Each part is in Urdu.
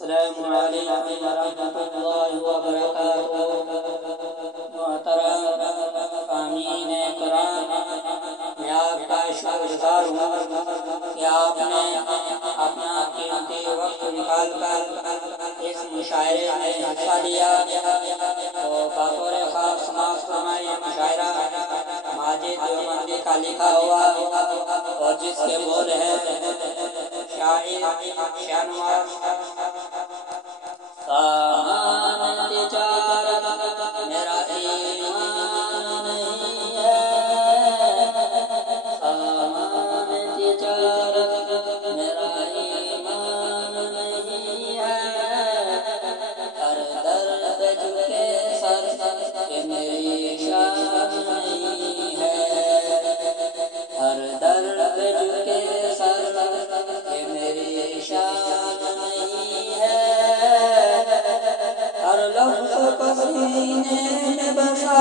السلام علیکم ورحمۃ اللہ وبرکاتہ۔ محترم سامعین کرام، میں آپ کا شکرگزار ہوں کہ آپ نے اپنا قیمتی وقت نکال کر اس مشاعرے میں حصہ لیا۔ تو بطور خاص سماعت فرمائے مشاعرہ ماجد دیوبندی کا لکھا ہوا اور جس کے بول ہے شاعر شہنواز: سامان تجارت میرا ایمان نہیں ہے، سامان تجارت میرا ایمان نہیں ہے، ہر در پہ جھکے سر کہ میری شان نہیں ہے، ہر در پہ جھکے سر کہ میری شان نہیں ہے، ہر لفظ کو سینے میں بسا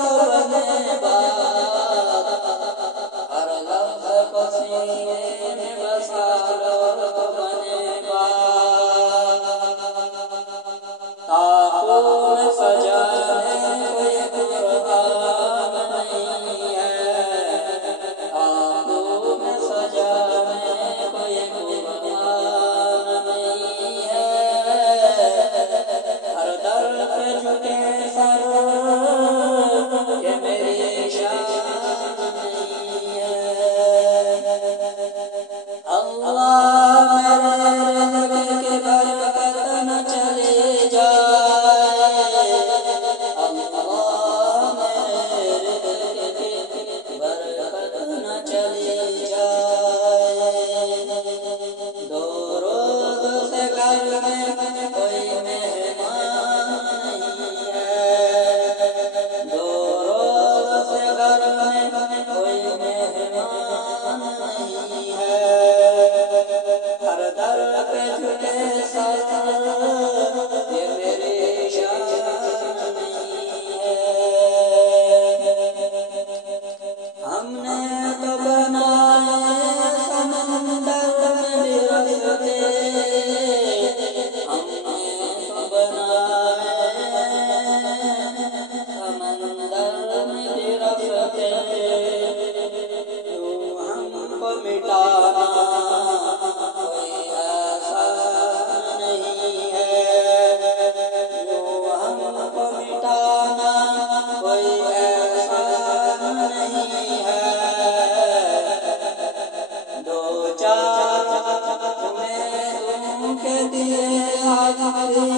تو بنے بات، ہر لفظ کو سینے میں بسا تو بنے بات، تاقوں میں سجانے کوئی قرآن نہیں ہے، تاقوں میں سجانے کوئی قرآن نہیں ہے، ہر در پہ جھکے سر کہ میری شان نہیں ہے، اللہ میرے رزق کی برکت نہ چلی جائے، اللہ میرے رزق کی برکت نہ چلی جائے، دو روز سے گھر میں کوئی مہمان نہیں ہے، دو روز سے گھر میں کوئی مہمان نہیں ہے، ہر در پہ جھکے سر یہ میری شان نہیں ہے، ہم نے تو بنائے سمندر میں بھی رستے، ہم نے تو بنائے سمندر میں بھی رستے، کیوں ہم کو مٹانا کوئی آسان نہیں ہے، کیوں ہم کو مٹانا کوئی آسان نہیں ہے، دو چار تمہیں دوں کے دیے آخری